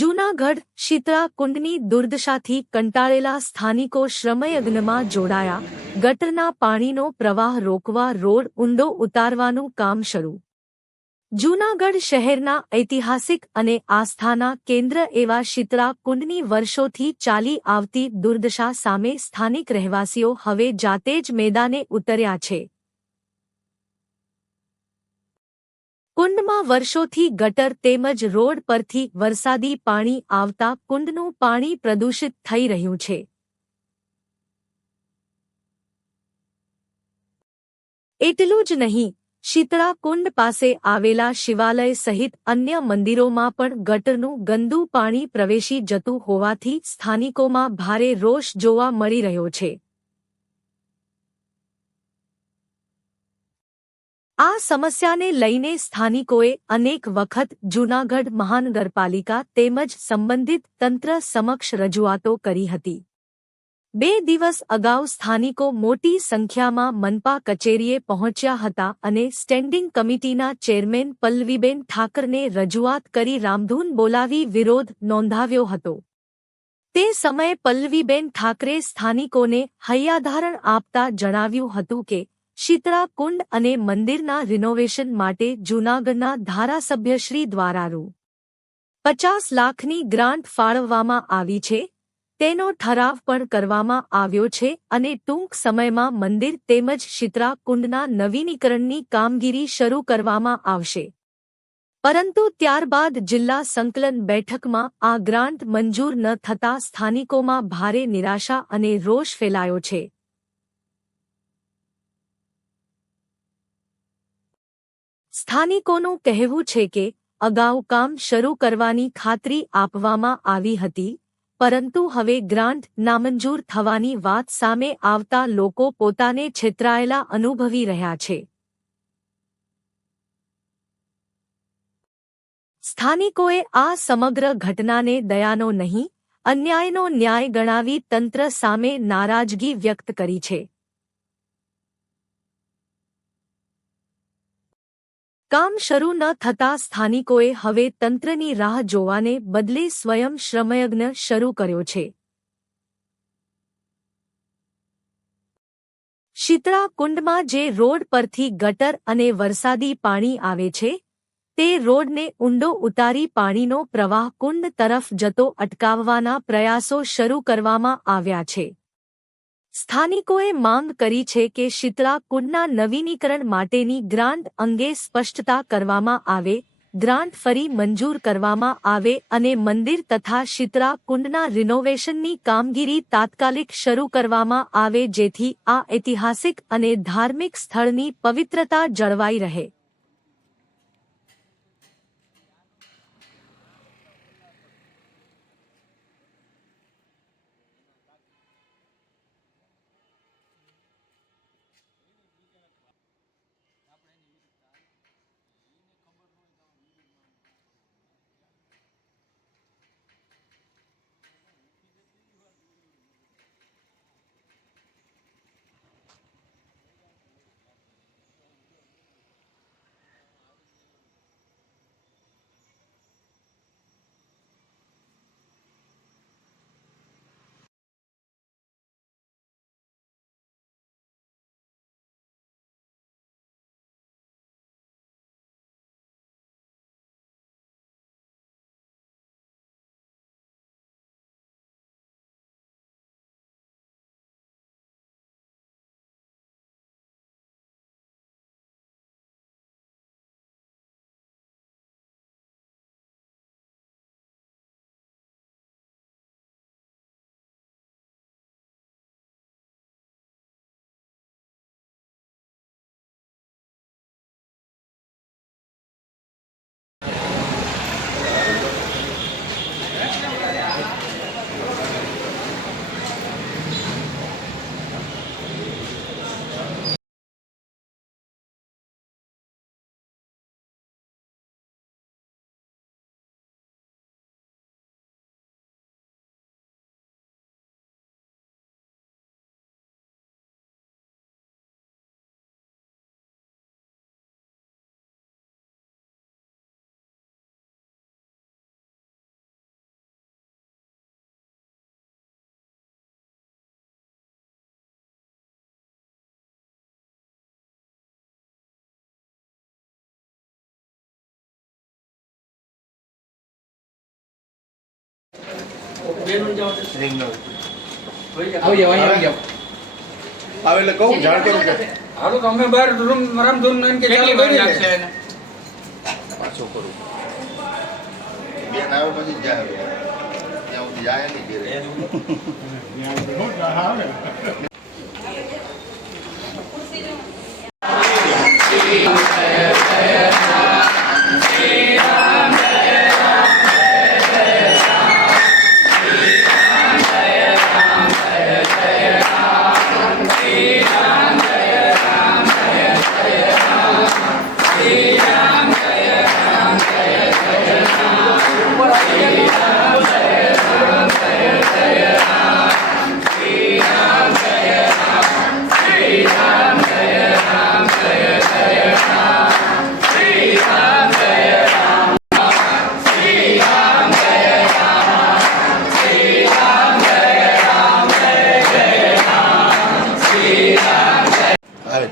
જૂનાગઢ શીતળા કુંડની દુર્દશાથી કંટાળેલા સ્થાનિકો શ્રમયજ્ઞમાં જોડાયા. ગટરના પાણીનો પ્રવાહ રોકવા રોડ ઊંડો ઉતારવાનું કામ શરૂ. જૂનાગઢ શહેરના ઐતિહાસિક અને આસ્થાના કેન્દ્ર એવા શીતળા કુંડની વર્ષોથી ચાલી આવતી દુર્દશા સામે સ્થાનિક રહેવાસીઓ હવે જાતે જ મેદાને ઉતર્યા છે. કુંડમાં વર્ષોથી ગટર તેમજ રોડ પરથી વરસાદી પાણી આવતા કુંડનું પાણી પ્રદૂષિત થઈ રહ્યું છે. એટલું જ નહીં, શીતળા કુંડ પાસે આવેલા શિવાલય સહિત અન્ય મંદિરોમાં પણ ગટરનું ગંદુ પાણી પ્રવેશી જતું હોવાથી સ્થાનિકોમાં ભારે રોષ જોવા મળી રહ્યો છે. આ સમસ્યાને લઈને સ્થાનિકોએ અનેક વખત જૂનાગઢ મહાનગરપાલિકા તેમજ સંબંધિત તંત્ર સમક્ષ રજૂઆતો કરી હતી. 2 દિવસ અગાઉ સ્થાનિકો મોટી સંખ્યામાં મનપા કચેરીએ પહોંચ્યા હતા અને સ્ટેન્ડિંગ કમિટીના ચેરમેન પલ્લવીબેન ઠાકરને રજૂઆત કરી રામધૂન બોલાવી વિરોધ નોંધાવ્યો હતો. તે સમયે પલ્લવીબેન ઠાકરે સ્થાનિકોને હૈયાધારણ આપતા જણાવ્યું હતું કે શીતળા કુંડ અને મંદિરના રિનોવેશન માટે જૂનાગઢના ધારાસભ્યશ્રી દ્વારા રૂ. 50 લાખની ગ્રાન્ટ ફાળવવામાં આવી છે. તેનો ઠરાવ પણ કરવામાં આવ્યો છે અને ટૂંક સમયમાં મંદિર તેમજ શીતળા કુંડના નવીનીકરણની કામગીરી શરૂ કરવામાં આવશે. પરંતુ ત્યારબાદ જિલ્લા સંકલન બેઠકમાં આ ગ્રાન્ટ મંજૂર ન થતાં સ્થાનિકોમાં ભારે નિરાશા અને રોષ ફેલાયો છે. સ્થાનિકોનું કહેવું છે કે અગાઉ કામ શરૂ કરવાની ખાતરી આપવામાં આવી હતી, પરંતુ હવે ગ્રાન્ટ નામંજૂર થવાની વાત સામે આવતા લોકો પોતાને છેતરાયેલા અનુભવી રહ્યા છે. સ્થાનિકોએ આ સમગ્ર ઘટનાને દયાનો નહીં, અન્યાયનો ન્યાય ગણાવી તંત્ર સામે નારાજગી વ્યક્ત કરી છે. કામ શરૂ ન થતાં સ્થાનિકોએ હવે તંત્રની રાહ જોવાને બદલે સ્વયં શ્રમયજ્ઞ શરૂ કર્યો છે. શીતળા કુંડમાં જે રોડ પરથી ગટર અને વરસાદી પાણી આવે છે, તે રોડને ઊંડો ઉતારી પાણીનો પ્રવાહ કુંડ તરફ જતો અટકાવવાના પ્રયાસો શરૂ કરવામાં આવ્યા છે. સ્થાનિકોએ માંગ કરી છે કે શીતળા કુંડના નવીનીકરણ માટેની ગ્રાન્ટ અંગે સ્પષ્ટતા કરવામાં આવે, ગ્રાન્ટ ફરી મંજૂર કરવામાં આવે અને મંદિર તથા શીતળા કુંડના રિનોવેશનની કામગીરી તાત્કાલિક શરૂ કરવામાં આવે જેથી આ ઐતિહાસિક અને ધાર્મિક સ્થળની પવિત્રતા જળવાઈ રહે. આવી જાવ અહીંયા આવી જાવ. આવે એટલે કહું જાણ કેમ કે હાલો તો અમે બહાર રૂમ રામધૂન ને કે ચાલુ કરી નાખશે એને. પાછો કરું બેન આવે પછી જ જાય ત્યાં સુધી જાય નહીં ઘેરે આવે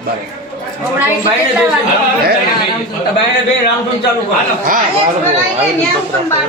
બારે બાઈને બે રામધૂન ચાલુ કરો. હા બરાબર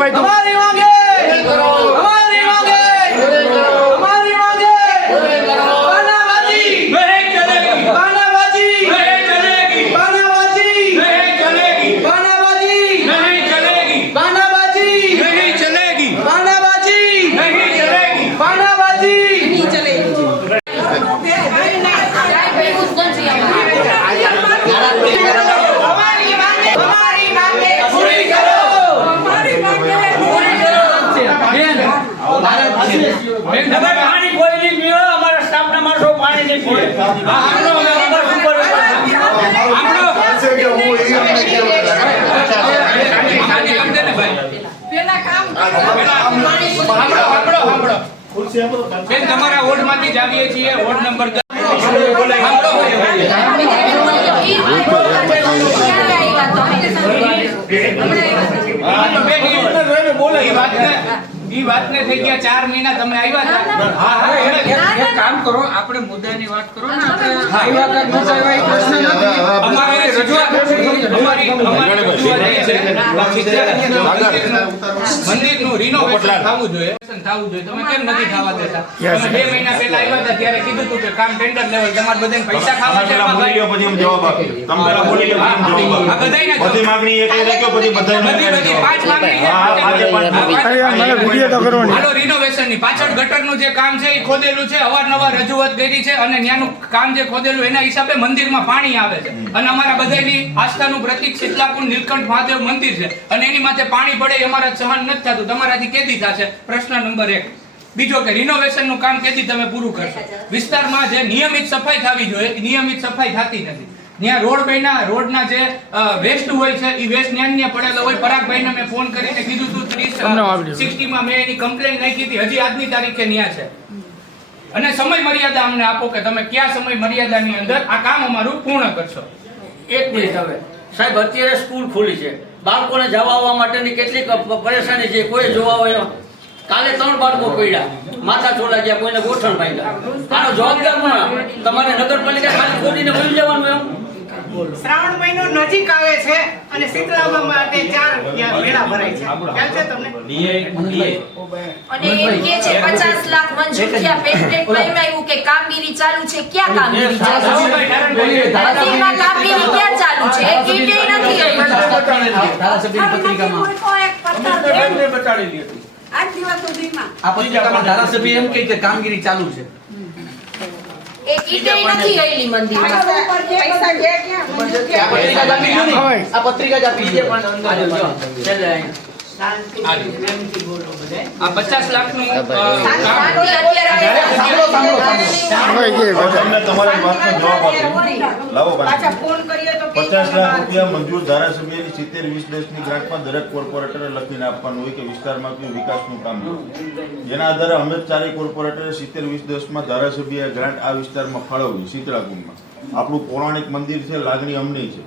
ભાઈ તું. हमारी मांगे हमारी मांगे हमारी मांगे बानाबाजी नहीं चलेगी बानाबाजी नहीं चलेगी बानाबाजी नहीं चलेगी बानाबाजी नहीं चलेगी बानाबाजी नहीं चलेगी बानाबाजी नहीं चलेगी बानाबाजी नहीं चलेगी हमारी मांगे पूरी करो पानी कोई नहीं पीओ हमारा स्टाफ ना मारो पानी नहीं पीए हम लोग नंबर ऊपर બેન તમારા વોર્ડ માંથી જ આવીએ છીએ વોર્ડ નંબર 10 વાત ને થઈ ગયા 4 મહિના તમે આવ્યા હતા એક કામ કરો આપણે મુદ્દાની વાત કરો ને આપણે આવ્યા હતા નહોતા આવ્યા એ પ્રશ્ન નથી અમારે રજૂઆત મંદિરનું રિનોવેશન થવું જોઈએ તમે કેમ નથી થવા દેતા તમે 2 મહિના પહેલા આવ્યા હતા ત્યારે કીધું હતું કે કામ ટેન્ડર લેવલ તમારે બધાને પૈસા ખાવા છે બોલી લ્યો પછી હું જવાબ આપું તમે પહેલા બોલી લ્યો પછી હું જવાબ આપું બધી માંગણી એક લખ્યો પછી બધાને બધી 5 માંગણી હાલો રિનોવેશનની પાછળ ગટરનું જે કામ છે એ ખોદેલું છે અવારનવાર રજૂઆત કરી છે અને ત્યાંનું કામ જે ખોદેલું એના હિસાબે મંદિરમાં પાણી આવે છે અને અમારા બધાની આસ્થાનું પ્રતીક શીતલાપુર નીલકંઠ મહાદેવ મંદિર છે અને એની માથે પાણી પડે એ અમારા સહન નથી થતું તમારાથી કેદી થશે પ્રશ્ન નંબર 1 બીજો કે રિનોવેશનનું કામ કેદી તમે પૂરું કરશો વિસ્તારમાં જે નિયમિત સફાઈ થવી જોઈએ એ નિયમિત સફાઈ થતી નથી ત્યાં રોડ બન્યા રોડના જે વેસ્ટ હોય છે એ વેસ્ટ ન્યાન્ય પડેલો હોય પરાગભાઈને મેં ફોન કરીને કીધું હતું 60 માં મેં એની કમ્પ્લેન નાખી હતી હજી આજની તારીખે ન્યા છે અને સમય મર્યાદા અમને આપો કે તમે કયા સમય મર્યાદાની અંદર આ કામ અમારું પૂર્ણ કરશો એક મિનિટ હવે સાહેબ અત્યારે સ્કૂલ ખુલી છે બાળકોને જવા આવવા માટેની કેટલીક પરેશાની છે કોઈ જોવા હોય કાલે 3 બાળકો પડ્યા માથા ચોલા ગયા કોઈને ગોઠણ ભાગ્યા આનો જવાબદાર કોણ તમારે નગરપાલિકા ખાલી ખોલીને ભૂલી જવાનું એમ શ્રાવણ મહિનો નજીક આવે છે અને શીતળામાં માટે 4 મેળા ભરાય છે ખ્યાલ છે તમને અને એમ કે છે 50 લાખ મંજૂર થયા પેટેન્ટમાં એમ આવ્યું કે કામગીરી ચાલુ છે ક્યાં કામગીરી ચાલુ છે મંદિરમાં કામગીરી ક્યાં ચાલુ છે એક ઈંટે નથી ધારાસભ્યની પત્રિકામાં બતાડી લ્યો આજ દિવસ સુધીમાં આ પત્રિકામાં ધારાસભ્ય એમ કહે કે કામગીરી ચાલુ છે એક ઈંટે નથી આવેલી મંદિરમાં પૈસા ગયા ક્યાં મંજૂર આ પત્રિકા જ આપી છે પણ છેલ્લે આ 50 લાખનું તમને તમારી વાતનો જવાબ આપું લાવો પાછા ફોન કરીએ તો 50 લાખ રૂપિયા મંજૂર ધારાસભ્યની 70-20 ગ્રાન્ટમાં દરેક કોર્પોરેટરે લખીને આપવાનું હોય કે વિસ્તારમાં કયું વિકાસનું કામ છે જેના આધારે અમે ચારેય કોર્પોરેટરે 70-20 ધારાસભ્યએ ગ્રાન્ટ આ વિસ્તારમાં ફાળવવી શીતળાકુંડમાં આપણું પૌરાણિક મંદિર છે લાગણી અમની છે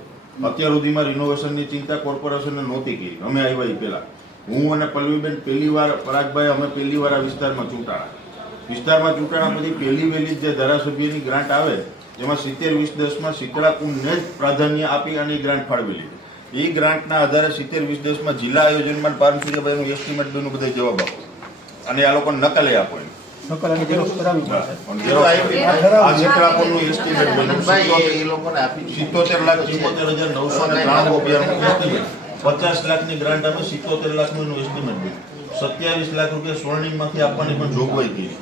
અત્યાર સુધીમાં રિનોવેશનની ચિંતા કોર્પોરેશને નહોતી કરી અમે આવ્યા એ પહેલા હું અને પલ્લવીબેન પહેલી વાર પરાગભાઈ અમે પહેલી વાર આ વિસ્તારમાં ચૂંટાણા પછી પહેલી વહેલી જે ધારાસભ્યની ગ્રાન્ટ આવે જેમાં 70-20 શીતળાકુંડને જ પ્રાધાન્ય આપી અને ગ્રાન્ટ ફાળવેલી એ ગ્રાન્ટના આધારે 70-20 જિલ્લા આયોજનમાં પારમસુરિયાભાઈનું એસ્ટિમેટ બેનું બધા જવાબ આપો અને આ લોકોને નકલે આપો એમ ₹50 લાખની ગ્રાન્ટ આપે 77 લાખનું એસ્ટિમેટ બન્યું 27 લાખ રૂપિયા સ્વર્ણિમમાંથી આપવાની પણ જોગવાઈ કરી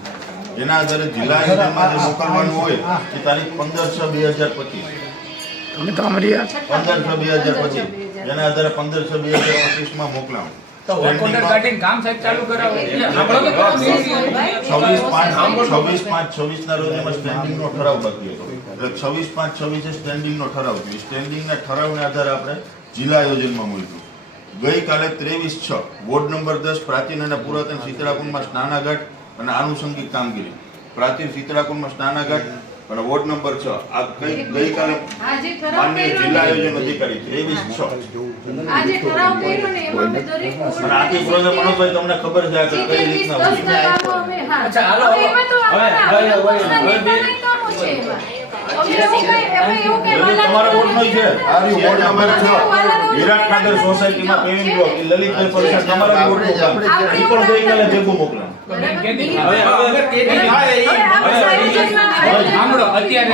જેના આધારે જિલ્લા આયોજનમાં જે મોકલવાનું હોય એ તારીખ 15/6/2025 જેના આધારે 15/6/2025 મોકલાવું તો ઓર્ડર કાઢીને કામ સાહેબ ચાલુ કરાવો આપણો તો 26/5/26 ના રોજ એમાં સ્ટેન્ડિંગનો ઠરાવ બાકી હતો એટલે 26/5/26 સ્ટેન્ડિંગનો ઠરાવ છે સ્ટેન્ડિંગના ઠરાવના આધારે આપણે જિલ્લા આયોજનમાં મૂક્યું ગઈકાલે 23/6 વોર્ડ નંબર 10 પ્રાચીન અને પુરાતન શીતળાકુંડમાં સ્નાનાઘાટ અને આનુષંગિક કામગીરી પ્રાચીન શીતળાકુંડમાં સ્નાનાઘાટ અને વોર્ડ નંબર 6 આ ગઈકાલે માનનીય જિલ્લા આયોજન અધિકારી 23/6 આજે ઠરાવ કર્યો ને એમાં અમે દરેક અને આખી પ્રોજેક્ટ મનોજભાઈ તમને ખબર છે કે કઈ રીતના હોય અચ્છા હાલો એમાં તો હવે નેતા નહીં કરવું છે એમાં તમારા વોર્ડનો છે આ રહ્યું વોર્ડ નંબર 6 વિરાટ નગર સોસાયટીમાં પેવિંગ બ્લોક એ લલિતભાઈ પરસાદ તમારા વોર્ડનું કામ ઈ પણ ગઈકાલે ભેગું મોકલા સાંભળો, અત્યારે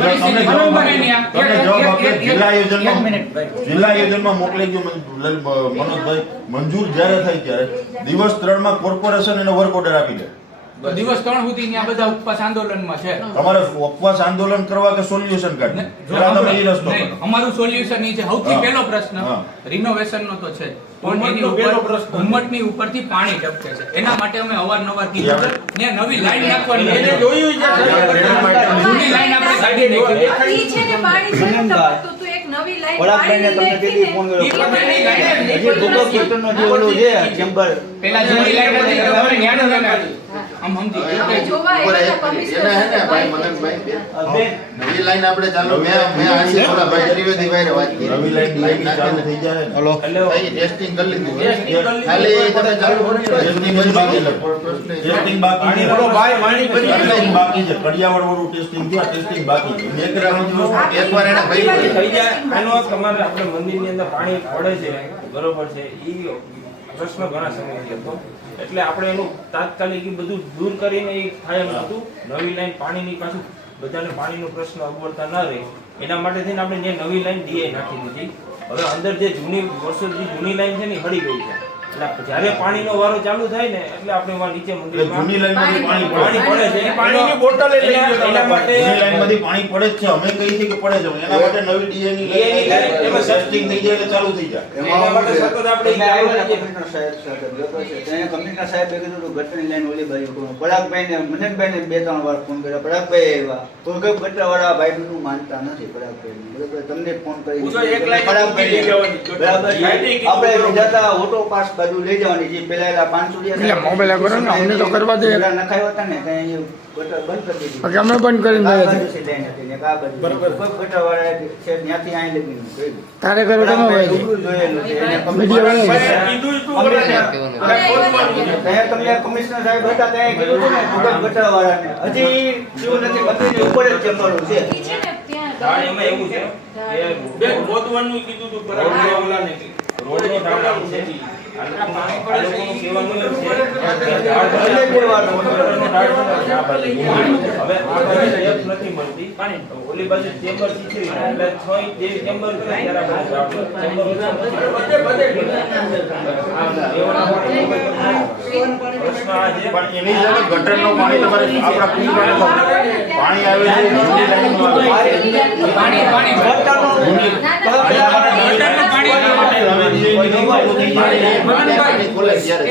પરિસ્થિતિ બરોબર નહીં આ. જિલ્લા આયોજનમાં મોકલાઈ ગયું મનોજભાઈ મંજૂર જ્યારે થાય ત્યારે દિવસ 3 માં કોર્પોરેશન એને વર્ક ઓર્ડર આપી દે. તો દિવસ 3 સુધી આ બધા ઉપવાસ આંદોલનમાં છે. તમારે ઉપવાસ આંદોલન કરવા કે સોલ્યુશન કાઢવું પેલા તમે એ રસ્તો નહીં, કરો. અમારું સોલ્યુશન ઈ છે. સૌથી હા. પહેલો પ્રશ્ન હા. રિનોવેશન નો તો છે પણ એની ઉપર ઘુમ્મટની ઉપરથી પાણી ટપકે છે. એના માટે અમે અવારનવાર કીધું છે ત્યાં નવી લાઈન નાખવાની છે. જૂની લાઈન આપણે કાઢી નાખી. ઈ છે ને પાણી છે ને ટપકતું હતું, એક નવી લાઈન પાણી નાખીને ઈ પોતાની ગાડી હજી ભૂગો ખેતરનો જે ઓલું છે ચેમ્બર પેલા જૂની લાઈન હતી તો હવે ન્યાનું ન્યાનું આમ સમજી ગયો. અમે જોવા ઉપર આવ્યા હતા એને હે ને ભાઈ મગનભાઈ નવી લાઈન આપણે ચાલુ મેં આની થોડા ભાઈ ત્રિવેદીભાઈને વાત કરી નવી લાઈન ચાલુ થઈ જાય ને. ભાઈ ટેસ્ટિંગ કરી લીધું ખાલી તમે ચાલુ કરો ટેસ્ટિંગ જ બાકી છે. ટેસ્ટિંગ બાકી છે. ટેસ્ટિંગ બાકી છે. કડિયાવાડ વાળું ટેસ્ટિંગ જો ટેસ્ટિંગ બાકી છે. એક રાઉન્ડ એકવાર એને ભાઈ થઈ જાય આનો અર્થ તમારે આપણે મંદિરની અંદર પાણી પડે છે બરોબર છે ઈ પ્રશ્ન ઘણા સમયથી હતો એટલે આપણે એનું તાત્કાલિક ઈ બધું દૂર કરીને એ થાય એમ હતું નવી લાઈન પાણીની પાછું બધાને પાણીનો પ્રશ્ન અગવડતા ન રહે એના માટે થઈને આપણે જે નવી લાઈન ડીઆઈ નાખી દીધી હવે અંદર જે જૂની વર્ષોથી જૂની લાઈન છે ને એ હળી ગઈ છે એટલે જ્યારે પાણીનો વારો ચાલુ થાય ને એટલે આપણે એમાં નીચે મંદિરમાં જૂની લાઈનમાંથી પાણી પાણી પડે પડે છે પાણીની બોટલ એના માટે જૂની લાઈનમાંથી પાણી પડે જ છે. અમે કહીએ છીએ કે પડે છે. એના માટે નવી ડીએની લાઈન એમાં ટેસ્ટિંગ થઈ જાય એટલે ચાલુ થઈ જાય. એના માટે સતત આપણે ઈ ચાલુ રાખીએ. કમિશનર સાહેબ સાથે ગયો છે ત્યાં કમિશનર સાહેબે કીધું હતું ગટરની લાઈન ઓલી બાજુ કરો. પરાગભાઈને મનનભાઈને 2-3 વાર ફોન કર્યા. પરાગભાઈ આવ્યા કોઈ કોઈ ગટરવાળા ભાઈનું માનતા નથી. પરાગભાઈ બરાબર તમને ફોન કરી હું તો એક લાઈન પરાગભાઈ જવાની બરાબર આપણે જતા ઓટો પાસ બાજુ લઈ જવાની છે. પેલા એલા 500 મોબાઈલ કરો ને અમને તો કરવા દે નખાયો હતા ને ત્યાં ગટર બંધ કરી દીધી. અમે બંધ કરી બરાબર ગટરવાળા છે ત્યાંથી અહીં લગીને કર્યું. તારે કરો તમે જોયેલું છે એને તમને કમિશનર સાહેબ હતા ત્યાં કીધું હતું ને ગટરવાળાને હજી શું નથી મંદિરની ઉપર જ ચેમ્બરો છે. ઈ છે ને ત્યાં ઢાળ એમાં એવું છે કે બે ગોતવાનું કીધું હતું પર ઓલાને રોડનો ઢાળ આમ છે અને પાણી પડે છે ઈ કહેવાનું એમ છે કે ઢાળ ભલે દેવાનો ગટરનો ઢાળ છે આ બાજુ હવે આ બાજુ એક નથી મળતી પાણી ઓલી બાજુ ચેમ્બર શીખવી એટલે 6 જેવી ચેમ્બર છે ત્યારે આપણે ચેમ્બર પ્રશ્ન આ છે પણ એની જગ્યાએ ગટરનું પાણી તમારે આપણા પીવાનું પાણી આવે છે જૂની લાઈનમાં આવે. પાણી ગટરનું પાણી ખોલે ત્યારે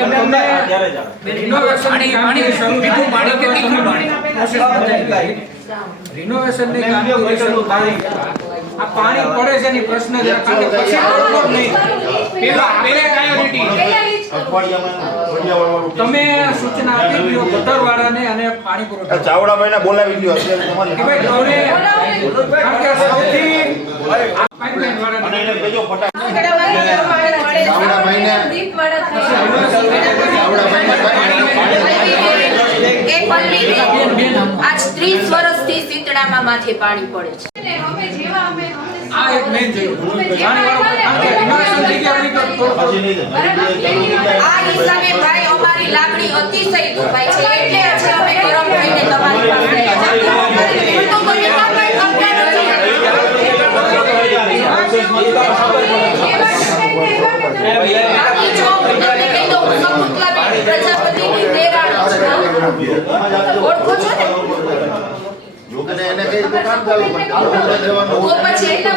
ત્યારે જ આવે પાણી શરૂ મીઠું પાણી કે તીખું પાણી રિનોવેશન ની કામગીરી શરૂ થાય આ પાણી પડે છે ની પ્રશ્ન જ રાખીને પછી બરોબર નહીં પેલા પ્રાયોરિટી તમે સૂચના આપી દો ગટરવાળાને અને પાણી પુરવઠા ચાવડાભાઈને બોલાવી લ્યો અત્યારે તમારે કે ભાઈ તમને કારણ કે સૌથી પાઇપલાઇન અને વાળાને એને કહેજો ફટાક એક પલ્લીને આજ 30 વર્ષથી શીતળામાં માથે પાણી પડે છે. આ એક મેઇન છે પાણીવાળો કારણ કે રિનોવેશન થઈ ગયા હોય તો પછી નહીં થાય. આ હિસાબે ભાઈ અમારી લાગણી અતિશય દુભાઈ છે એટલે આજે અમે ગરમ થઈને તમારી પાસે આવ્યા. તો કોઈ કામકાજ કરતા નથી. બાકી જો હું તમને કહી દઉં, શકુંતલાબેન પ્રજાપતિની દેરાણી છું. ઓળખો છો ને? અને એને કઈ દુકાન ચાલુ પણ આપણે જવાનું તો પછી તો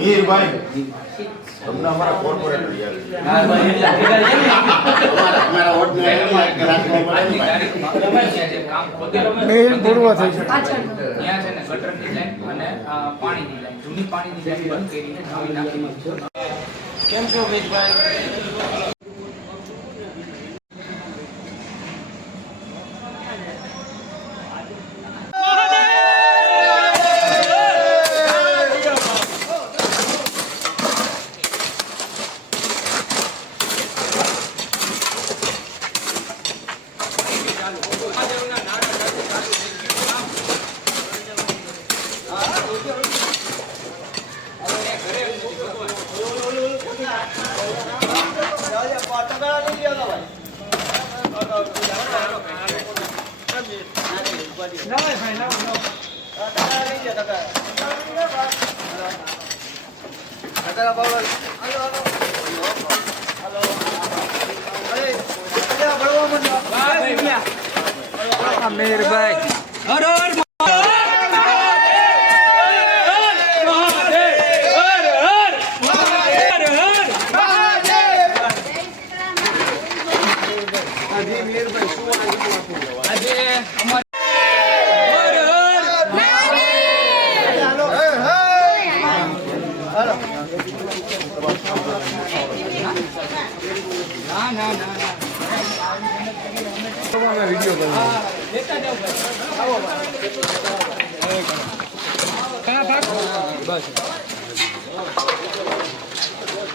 મીરભાઈ તમને અમારા કોર્પોરેટર યાદ છે. અમારા વોર્ડને કામ ખોદેલું પૂર્વ થઈ છે. ત્યાં છે ને ગટરની લાઈન અને પાણીની લાઈન જૂની પાણીની લાઈન બંધ કરીને નવી નાખી દીધી. કેમ છો મિતભાઈ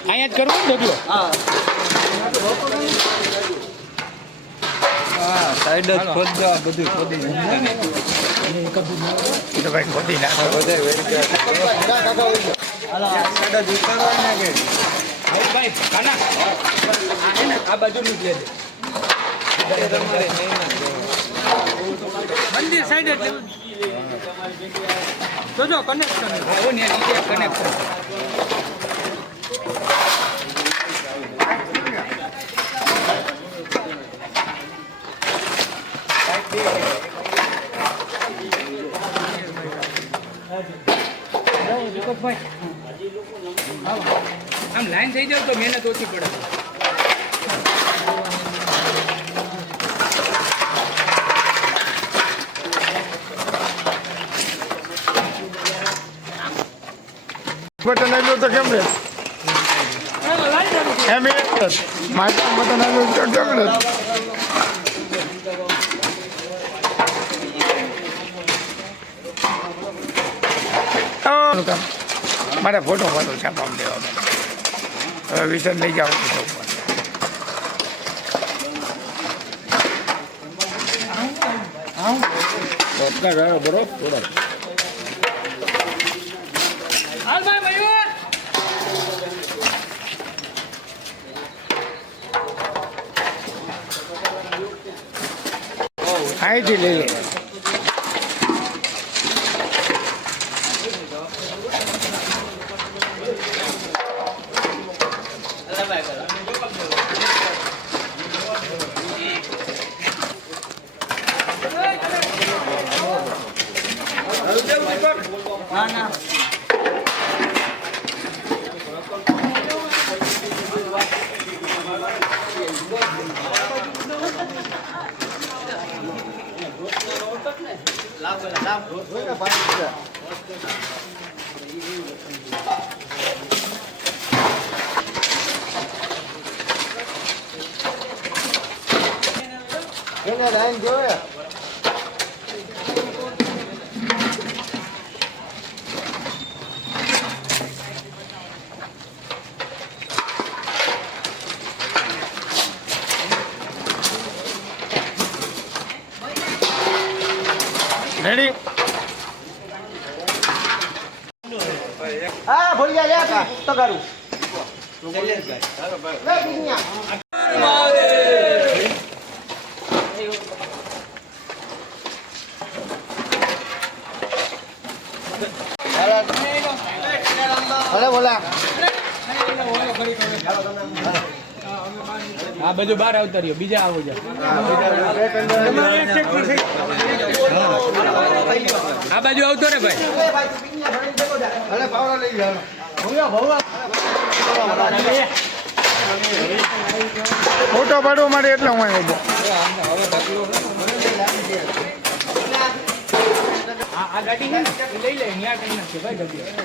અહીંયા જ કરવું ને ઢગલો. સાઈડ જ ખોદ દો, બધું ખોદી તો ભાઈ ખોદી નાખો. ભાઈ કાના આ બાજુનું જ લેજે. મંદિર સાઈડ જ જોજો કનેક્શન કનેક્શન. આમ લાઈન થઈ જાવ તો મહેનત ઓછી પડે. બટન આવ્યું તો કેમ રે એમ માતા બટન આવ્યું તો કેમ રે મારે ફોટો છાપવા દેવા હવે વિસર લઈ જાઓ બરોબર. અહીંથી લઈ લે. રેડી હા ભોળી ગયા લે તો કરું ભલે બોલા આ બધું બહાર આવતા રહ્યો. બીજા આવો જા. આ બાજુ આવતો ને ભાઈ. ફોટો પાડવા માટે એટલે હું આવ્યો. આ ગાડી છે ને એ લઈ લે. ન્યા કરી નાખશે ભાઈ જગ્યા.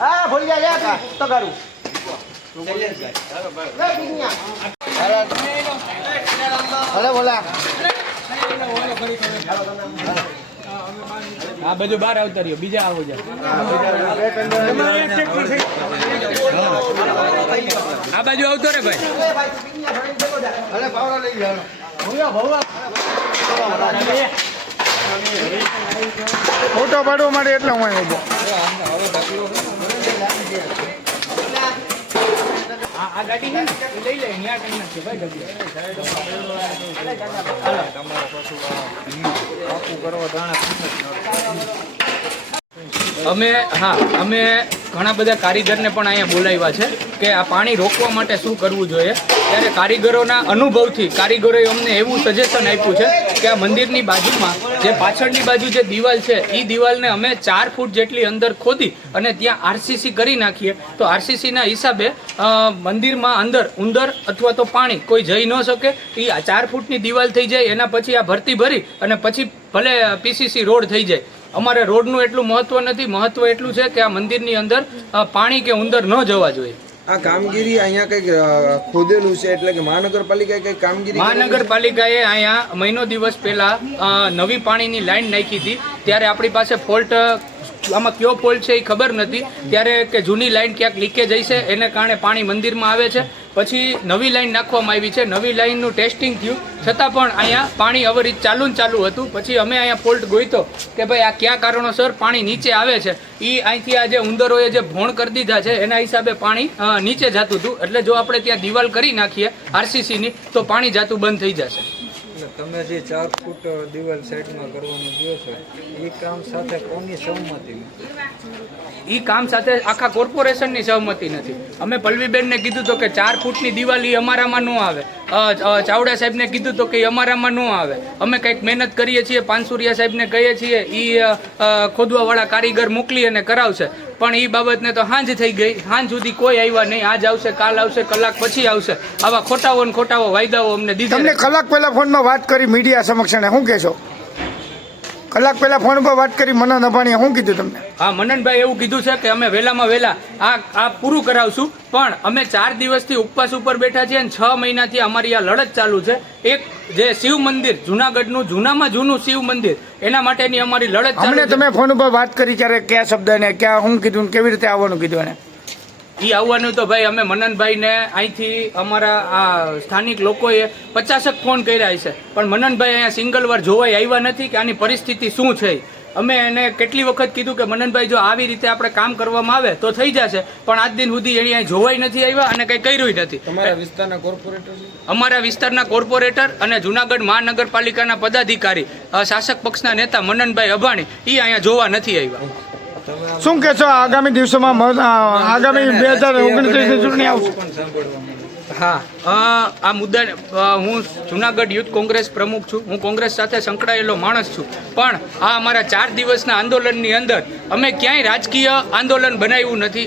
હા ભૂલી જાય તો કરું અરે બોલા આ બધું બહાર આવતા રહ્યો બીજા આવો જાય આ બાજુ આવતો રે ભાઈ અરે પાવડા લઈ જાઓ ફોટો પાડવા માટે એટલે હું અહીં ઉભો. આ ગાડી છે ને એ લઈ લે ન્યા કઈ નાખશે ભાઈ અમે ઘણા બધા કારીગરને પણ અહીંયા બોલાવ્યા છે કે આ પાણી રોકવા માટે શું કરવું જોઈએ. ત્યારે કારીગરોના અનુભવથી કારીગરોએ અમને એવું સજેશન આપ્યું છે કે આ મંદિરની બાજુમાં જે પાછળની બાજુ જે દિવાલ છે એ દિવાલને અમે 4 ફૂટ જેટલી અંદર ખોદી અને ત્યાં આરસીસી કરી નાખીએ તો આરસીસીના હિસાબે મંદિરમાં અંદર ઉંદર અથવા તો પાણી કોઈ જઈ ન શકે. એ 4 ફૂટની દિવાલ થઈ જાય એના પછી આ ભરતી ભરી અને પછી ભલે પીસીસી રોડ થઈ જાય. અમારે રોડનું એટલું મહત્વ નથી. મહત્વ એટલું છે કે આ મંદિરની અંદર પાણી કે ઉંદર ન જવા જોઈએ. આ કામગીરી અહીંયા કઈક ખોદેલું છે એટલે કે મહાનગરપાલિકાએ કઈ કામગીરી મહાનગરપાલિકાએ અહીંયા મહિનો દિવસ પહેલા નવી પાણીની લાઈન નાખી હતી. ત્યારે આપણી પાસે ફોલ્ટ આમાં કયો ફોલ્ટ છે એ ખબર નથી. ત્યારે કે જૂની લાઈન ક્યાંક લીકેજ હશે એને કારણે પાણી મંદિરમાં આવે છે. પછી નવી લાઈન નાખવામાં આવી છે. નવી લાઈનનું ટેસ્ટિંગ થયું છતાં પણ અહીંયા પાણી અવરિત ચાલુ હતું. પછી અમે અહીંયા ફોલ્ટ ગોઈતો કે ભાઈ આ કયા કારણોસર પાણી નીચે આવે છે. એ અહીંથી આ જે ઉંદરોએ જે ભોણ કરી દીધા છે એના હિસાબે પાણી નીચે જતું હતું. એટલે જો આપણે ત્યાં દિવાલ કરી નાખીએ આરસીસીની તો પાણી જાતું બંધ થઈ જશે. તમે જે 4 ફૂટ દિવાલ સાઈડમાં કરવાનું કહો છો એ કામ સાથે કોની સહમતિ? એ કામ સાથે આખા કોર્પોરેશનની સહમતિ નથી. અમે પલ્લવીબેનને કીધું તો કે 4 ફૂટની દિવાલ એ અમારામાં ન આવે. ચાવડા સાહેબને કીધું તો કે અમારામાં ન આવે. અમે કંઈક મહેનત કરીએ છીએ. પાનસુરિયા સાહેબને કહીએ છીએ એ ખોદવાવાળા કારીગર મોકલી અને કરાવશે. પણ એ બાબતને તો હાંજ થઈ ગઈ. હાંજ સુધી કોઈ આવ્યા નહીં. આજ આવશે, કાલ આવશે, કલાક પછી આવશે. આવા ખોટાઓ ને ખોટાઓ વાયદાઓ અમને દીધા. તમને કલાક પહેલા ફોનમાં વાત કરી મીડિયા સમક્ષ ને શું કહેશો? કલાક પહેલા ફોન પર વાત કરી મનન અભાણીએ શું કીધું તમને? હા, મનનભાઈ એવું કીધું છે કે અમે વહેલામાં વહેલા આ પૂરું કરાવશું. પણ અમે 4 દિવસથી ઉપવાસ ઉપર બેઠા છીએ અને 6 મહિનાથી અમારી આ લડત ચાલુ છે. એક જે શિવ મંદિર જુનાગઢનું જૂનામાં જૂનું શિવ મંદિર એના માટેની અમારી લડત ચાલુ છે. તમે ફોન ઉપર વાત કરી ત્યારે કયા શબ્દ ને ક્યાં શું કીધું કેવી રીતે આવવાનું કીધું એને? એ આવવાનું તો ભાઈ અમે મનનભાઈને અહીંથી અમારા આ સ્થાનિક લોકોએ 50 ફોન કર્યા છે. પણ મનનભાઈ અહીંયા સિંગલ વાર જોવાઈ આવ્યા નથી કે આની પરિસ્થિતિ શું છે. અમે એને કેટલી વખત કીધું કે મનનભાઈ જો આવી રીતે આપણે કામ કરવામાં આવે તો થઈ જશે. પણ આજ દિન સુધી એની અહીં જોવાઈ નથી આવ્યા અને કંઈ કર્યું નથી. તમારા વિસ્તારના કોર્પોરેટર? અમારા વિસ્તારના કોર્પોરેટર અને જુનાગઢ મહાનગરપાલિકાના પદાધિકારી શાસક પક્ષના નેતા મનનભાઈ અભાણી એ અહીંયા જોવા નથી આવ્યા. શું કહેશો આગામી દિવસોમાં આગામી 2029ની ચૂંટણી આવશે? હા, આ મુદ્દા હું જુનાગઢ યુથ કોંગ્રેસ પ્રમુખ છું. હું કોંગ્રેસ સાથે સંકળાયેલો માણસ છું. પણ આ અમારા 4 દિવસના આંદોલનની અંદર અમે ક્યાંય રાજકીય આંદોલન બનાવ્યું નથી.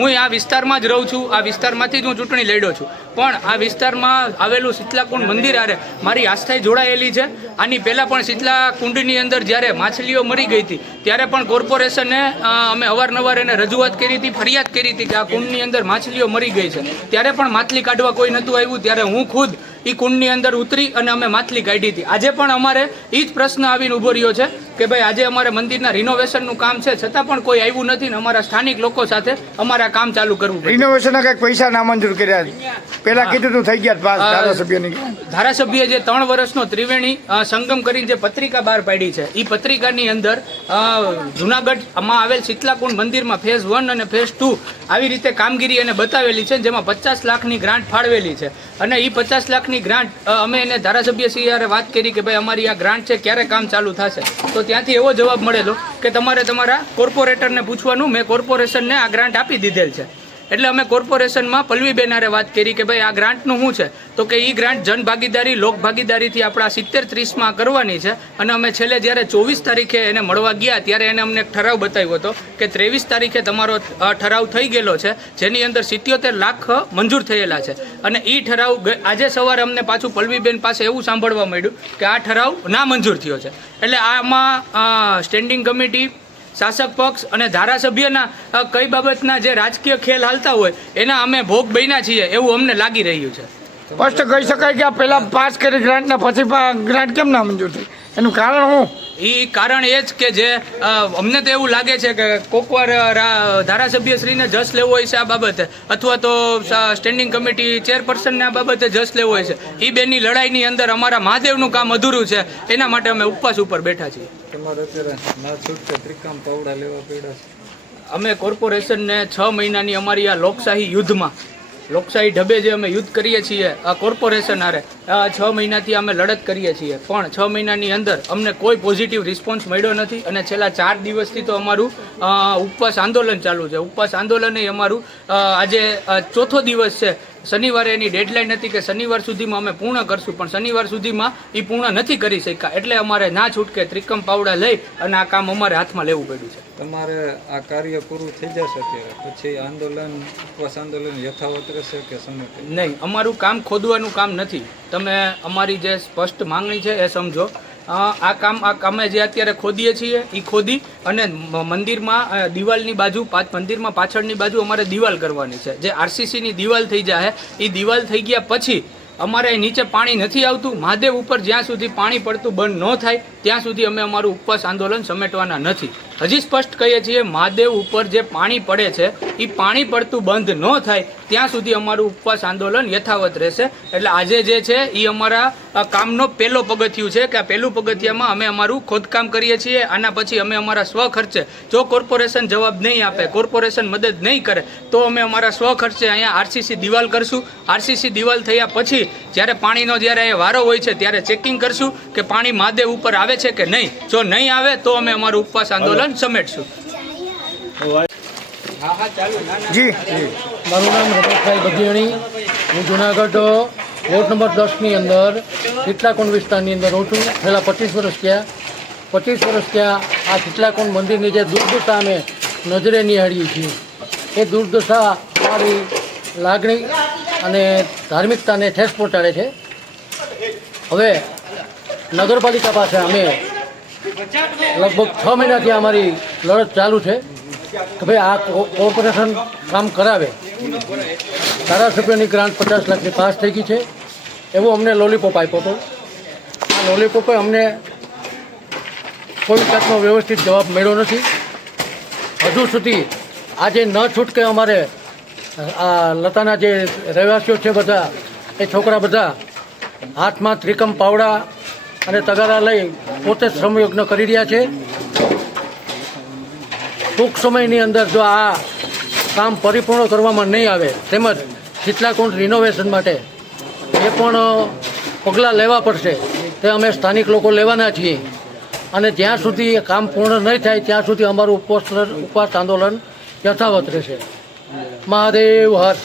હું આ વિસ્તારમાં જ રહું છું. આ વિસ્તારમાંથી જ હું ચૂંટણી લડ્યો છું. પણ આ વિસ્તારમાં આવેલું શીતલાકુંડ મંદિર આરે મારી આસ્થા જોડાયેલી છે. આની પહેલાં પણ શીતલાકુંડની અંદર જ્યારે માછલીઓ મરી ગઈ હતી ત્યારે પણ કોર્પોરેશને અમે અવારનવાર એને રજૂઆત કરી હતી, ફરિયાદ કરી હતી કે આ કુંડની અંદર માછલીઓ મરી ગઈ છે. ત્યારે પણ માછલી કાઢવા કોઈ નહોતું આવ્યું. ત્યારે હું ખુદ એ કુંડની અંદર ઉતરી અને અમે માછલી કાઢી હતી. આજે પણ અમારે એ જ પ્રશ્ન આવીને ઉભો રહ્યો છે કે ભાઈ આજે અમારે મંદિરના રિનોવેશનનું કામ છે છતાં પણ કોઈ આવ્યું નથી. ને અમારા સ્થાનિક લોકો સાથે અમારે આ કામ ચાલુ કરવું. રિનોવેશનના કંઈક પૈસા નામંજૂર કર્યા પેલા કીધું તું થઈ ગયા પાસ ધારાસભ્યની. ધારાસભ્ય જે 3 વર્ષનો ત્રિવેણી સંગમ કરીને જે પત્રિકા બહાર પાડી છે એ પત્રિકાની અંદર જુનાગઢમાં આવેલ શીતલાકુંડ મંદિરમાં ફેઝ 1 અને ફેઝ 2 આવી રીતે કામગીરી એને બતાવેલી છે. જેમાં 50 લાખની ગ્રાન્ટ ફાળવેલી છે. અને એ 50 લાખની ગ્રાન્ટ અમે એને ધારાસભ્ય શ્રી વાત કરી કે ભાઈ અમારી આ ગ્રાન્ટ છે ક્યારે કામ ચાલુ થશે. તો ત્યાંથી એવો જવાબ મળેલો કે તમારે તમારા કોર્પોરેટરને પૂછવાનું. મેં કોર્પોરેશનને આ ગ્રાન્ટ આપી દીધેલ છે. એટલે અમે કોર્પોરેશનમાં પલ્લવીબેન હારે વાત કરી કે ભાઈ આ ગ્રાન્ટનું શું છે, તો કે એ ગ્રાન્ટ જનભાગીદારી લોકભાગીદારીથી આપણા 70-30માં કરવાની છે. અને અમે છેલ્લે જ્યારે 24 તારીખે એને મળવા ગયા ત્યારે એને અમને એક ઠરાવ બતાવ્યો હતો કે 23 તારીખે તમારો ઠરાવ થઈ ગયેલો છે, જેની અંદર 77 લાખ મંજૂર થયેલા છે. અને એ ઠરાવ આજે સવારે અમને પાછું પલ્લવીબેન પાસે એવું સાંભળવા મળ્યું કે આ ઠરાવ ના મંજૂર થયો છે. એટલે આમાં સ્ટેન્ડિંગ કમિટી, શાસક પક્ષ અને ધારાસભ્યના કઈ બાબતના જે રાજકીય ખેલ હાલતા હોય એના અમે ભોગ બન્યા છીએ એવું અમને લાગી રહ્યું છે. સ્પષ્ટ કહી શકાય કે આ પહેલા પાસ કરી ગ્રાન્ટના પછી ગ્રાન્ટ કેમ ના મંજૂર થઈ, એનું કારણ શું? એ કારણ એ જ કે જે અમને તો એવું લાગે છે કે કોકવાર ધારાસભ્યશ્રીને જસ લેવો હોય છે આ બાબતે, અથવા તો સ્ટેન્ડિંગ કમિટી ચેરપર્સનને આ બાબતે જસ લેવો હોય છે. એ બેની લડાઈની અંદર અમારા મહાદેવનું કામ અધૂરું છે, એના માટે અમે ઉપવાસ ઉપર બેઠા છીએ. તમારે અત્યારે ના છૂટકે ત્રિકામ પાવડા લેવા પડ્યા છે. અમે કોર્પોરેશનને 6 મહિનાની અમારી આ લોકશાહી યુદ્ધમાં, લોકશાહી ઢબે જે અમે યુદ્ધ કરીએ છીએ આ કોર્પોરેશન હારે, 6 મહિનાથી અમે લડત કરીએ છીએ, પણ 6 મહિનાની અંદર અમને કોઈ પોઝિટિવ રિસ્પોન્સ મળ્યો નથી. અને છેલ્લા 4 દિવસથી તો અમારું ઉપવાસ આંદોલન ચાલુ છે. ઉપવાસ આંદોલન એ અમારું આજે 4થો દિવસ છે. શનિવારે એની ડેડલાઇન હતી કે શનિવાર સુધીમાં અમે પૂર્ણ કરશું, પણ શનિવાર સુધીમાં એ પૂર્ણ નથી કરી શક્યા. એટલે અમારે ના છૂટકે ત્રિકમ પાવડા લઈ અને આ કામ અમારે હાથમાં લેવું પડ્યું છે. તમારે આ કાર્ય પૂરું થઈ જશે અત્યારે પછી આંદોલન, ઉપવાસ આંદોલન યથાવત રહેશે કે સમેટ? નહીં, અમારું કામ ખોદવાનું કામ નથી. તમે અમારી જે સ્પષ્ટ માંગણી છે એ સમજો. આ કામ અમે જે અત્યારે ખોદીએ છીએ એ ખોદી અને મંદિરમાં દિવાલની બાજુ, મંદિરમાં પાછળની બાજુ અમારે દિવાલ કરવાની છે. જે આરસીસીની દિવાલ થઈ જાય, એ દિવાલ થઈ ગયા પછી અમારે નીચે પાણી નથી આવતું. મહાદેવ ઉપર જ્યાં સુધી પાણી પડતું બંધ ન થાય ત્યાં સુધી અમે અમારું ઉપવાસ આંદોલન સમેટવાના નથી. હજી સ્પષ્ટ કહીએ છીએ, મહાદેવ ઉપર જે પાણી પડે છે એ પાણી પડતું બંધ ન થાય ત્યાં સુધી અમારું ઉપવાસ આંદોલન યથાવત રહેશે. એટલે આજે જે છે એ અમારા કામનો પહેલો પગથિયું છે કે આ પહેલું પગથિયામાં અમે અમારું ખોદકામ કરીએ છીએ. આના પછી અમે અમારા સ્વખર્ચે, જો કોર્પોરેશન જવાબ નહીં આપે, કોર્પોરેશન મદદ નહીં કરે, તો અમે અમારા સ્વખર્ચે અહીંયા આરસીસી દિવાલ કરશું. આરસીસી દિવાલ થયા પછી જ્યારે પાણીનો જ્યારે એ વારો હોય છે ત્યારે ચેકિંગ કરશું કે પાણી મહાદેવ ઉપર આવે છે કે નહીં. જો નહીં આવે તો અમે અમારું ઉપવાસ આંદોલન સમેટશું. જી, મારું નામ રમેશભાઈ બગીયાણી. હું જુનાગઢ વોર્ડ નંબર 10ની અંદર ચિત્લાકોણ વિસ્તારની અંદર રહું છું. છેલ્લા 25 વર્ષ થયા. 25 વર્ષ થયા આ ચિત્લાકોણ મંદિરની જે દુર્દશા અમે નજરે નિહાળીએ છીએ, એ દુર્દશા અમારી લાગણી અને ધાર્મિકતાને ઠેસ પહોંચાડે છે. હવે નગરપાલિકા પાસે અમે લગભગ 6 મહિનાથી અમારી લડત ચાલુ છે કે ભાઈ આ કોર્પોરેશન કામ કરાવે. ધારાસભ્યની ગ્રાન્ટ 50 લાખની પાસ થઈ ગઈ છે, એવો અમને લોલીપોપ આપ્યો હતો. આ લોલીપોપે અમને કોઈ જાતનો વ્યવસ્થિત જવાબ મળ્યો નથી. હજુ સુધી આજે ન છૂટકે અમારે આ લતાના જે રહેવાસીઓ છે બધા, એ છોકરા બધા હાથમાં ત્રિકમ પાવડા અને તગારા લઈ પોતે જ શ્રમયજ્ઞ કરી રહ્યા છે. ટૂંક સમયની અંદર જો આ કામ પરિપૂર્ણ કરવામાં નહીં આવે, તેમજ ચિત્લાકોણ રિનોવેશન માટે જે પણ પગલાં લેવા પડશે તે અમે સ્થાનિક લોકો લેવાના છીએ. અને જ્યાં સુધી કામ પૂર્ણ નહીં થાય ત્યાં સુધી અમારું ઉપવાસ આંદોલન યથાવત રહેશે. મહાદેવ હર.